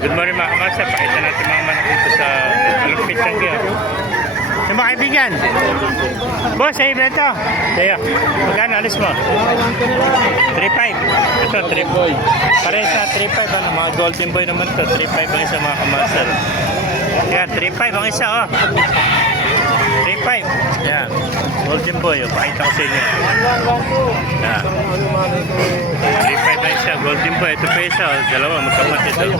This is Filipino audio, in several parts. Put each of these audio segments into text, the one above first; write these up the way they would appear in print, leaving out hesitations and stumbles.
Good morning mga kamasa. Pakita natin mga manok dito sa Malupit Changi. Yung mga kaibigan. Boss, sa'yo ba ito? Sa'yo. Magkano alis mo? 3.5. Ito, 3 boy. Pares na 3.5. Ano, mga golden boy naman ito. 3.5 ang isa mga kamasa. Yan, 3.5 ang isa oh. 3.5. Yan. Golden boy. Oh. Pakita ko sa inyo. Yan. 3.5 ang isa. Golden boy. Ito pa isa. Oh. Dalawa. Magkapatid. Oh.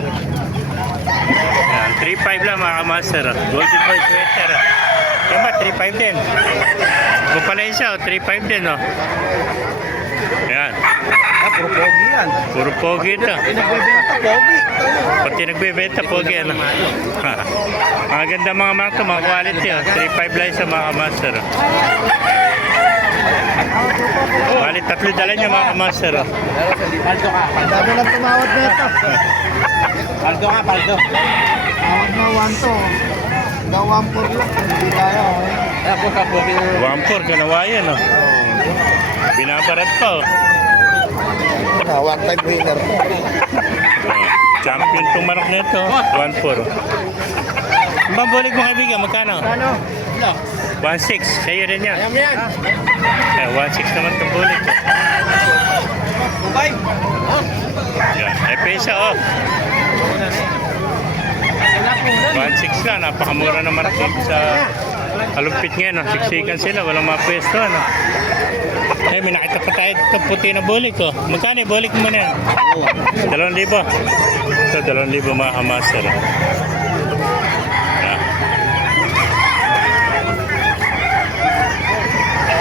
Yan. 3.5 lang mga kamaster. Oh. Golden boy sweater. Oh. Yan ba? 3.5 din. Kung pala isa. Oh. 3.5 din. Oh. Yan. Puro pogi yan. Puro pogi ito. Nagbebenta pogi. Pati nagbebenta pogi. Ano? Mga ganda mga manok ito. Mga quality. Oh. 3.5 lang sa mga kamaster. Oh. Bali, tatlo dala niya mga kamaster. Oh. Paldo ka. Sabi lang tumawad na ito. Paldo ka, paldo. Tawad mo, 1 to. Hanggang 1-4 lang. Hindi tayo. Kaya po sa pogi. 1.4. Ganawa yan. Oh. Binabarat pa. Oh. One-time winner to. Champion itong manok na ito. 1.4. Ang bulig mo kaibigan, magkano? Ano? 1.6. Sa'yo rin yan. Ayan yan. 1.6 naman itong bulig ko. Bye. Yan. Ay, pesa oh. 1.6 lang. Napakamura ng manok dito sa Malupit ngayon. No? Siksikan sila. Walang mapwesto. No? Eh, may nakita pa tayo itong puti na bulik ko. Magkano yung bulik mo na yan? 2,000. Ito, 2,000 mga kamaster.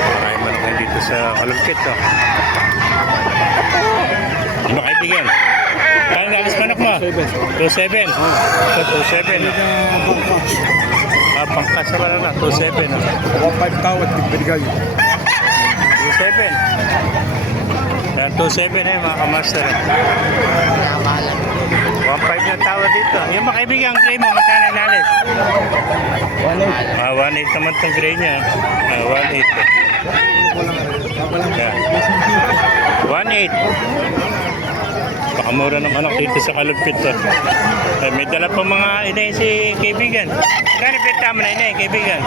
Maraming manok na dito sa Malupit. Oh. Ano kaibigan? Kano nalis manok mo? 2.7. Ito, 2.7. Pangkas na pala na, 2.7. 1.5 tawad, tigbiligay. 2.7. Yan, 2.7 eh, mga kamaster. 1.5 na tawa dito. Yung mga kaibigan, ang gray mo, magkano nalis? 1.8. 1.8 naman itong gray niya. 1.8. Yan. 1.8. Pakamura ng anak dito sa Malupit. May dala pa mga inay si kaibigan. Kano benta mo na inay, kaibigan?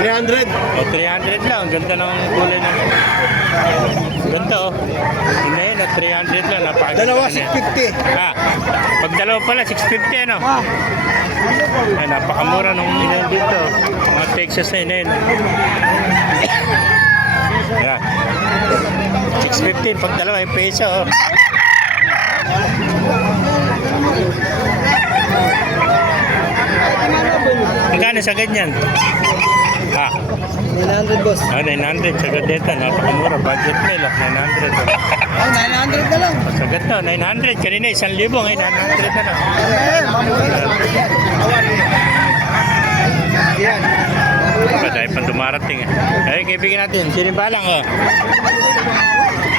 300. O, 300 lang. Ang ganda ng kulay ng... Ganda oh. Inay na 300 lang. Napakaganda. Dalawa, na yan. 650. Ha? Pag dalawa pala, 650 ano? Ay, napakamura ng inay dito. Mga Texas na inay. Yan. 650. Pag dalawa, yung peso oh. Magkano sa ganyan? Ha? 900 boss. 900. Sagad dito. Napakamura. Budget meal. 900. Ay, 900 na lang. Sagad to. 900. Kanina 1,000. Ngayon 900 na lang. Yan. Dahil pa dumarating. Ay, kaibigan natin. Sinibalang oh.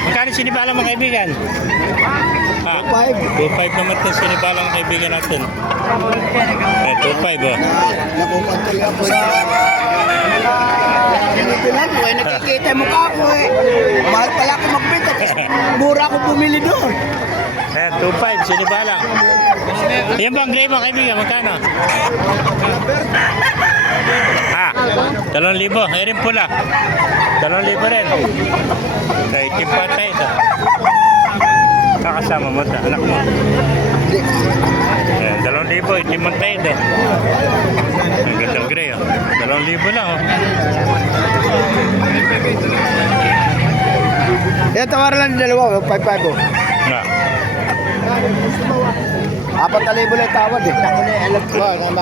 Magkano sinibalang mga kaibigan? Ha? 2.5 naman itong sinibalang mga kaibigan natin. 2.5 oh. Nakupagkali ako sa... Pinipilan mo eh, nakikita mo ka ako eh. Mahal pala ako magbenta. Mura ako bumili doon. Ayan, 2.5 sinibalang. Yan ba ang gray mga kaibigan? Magkano? Ha? 2,000. Eh rin pula. 2,000 rin. Kaya itim pa tayo ito. Kakasama mo ito, anak mo. Ayan, 2,000. Itim mo tayo ito. Ang gandang gray oh. 2,000 lang oh. Yan, tawaran lang yung dalawa. 5-5 oh. Nga. 4,000 lang tawad eh. Alam ko na 2,000.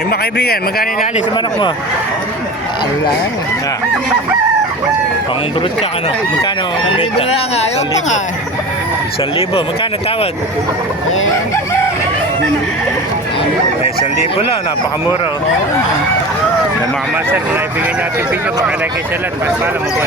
Yung mga kaibigan, magkano inalis sa manok mo? ano lang. Ha? Pang-brut ka, ano? Magkano? 1,000 na lang, ayaw pa nga. 1,000. Magkano tawad? Eh, 1,000 lang. Napakamura. Oh. Yung mga master, naibigay natin video. Pakilike kayo sa lahat. Mas pala mo po.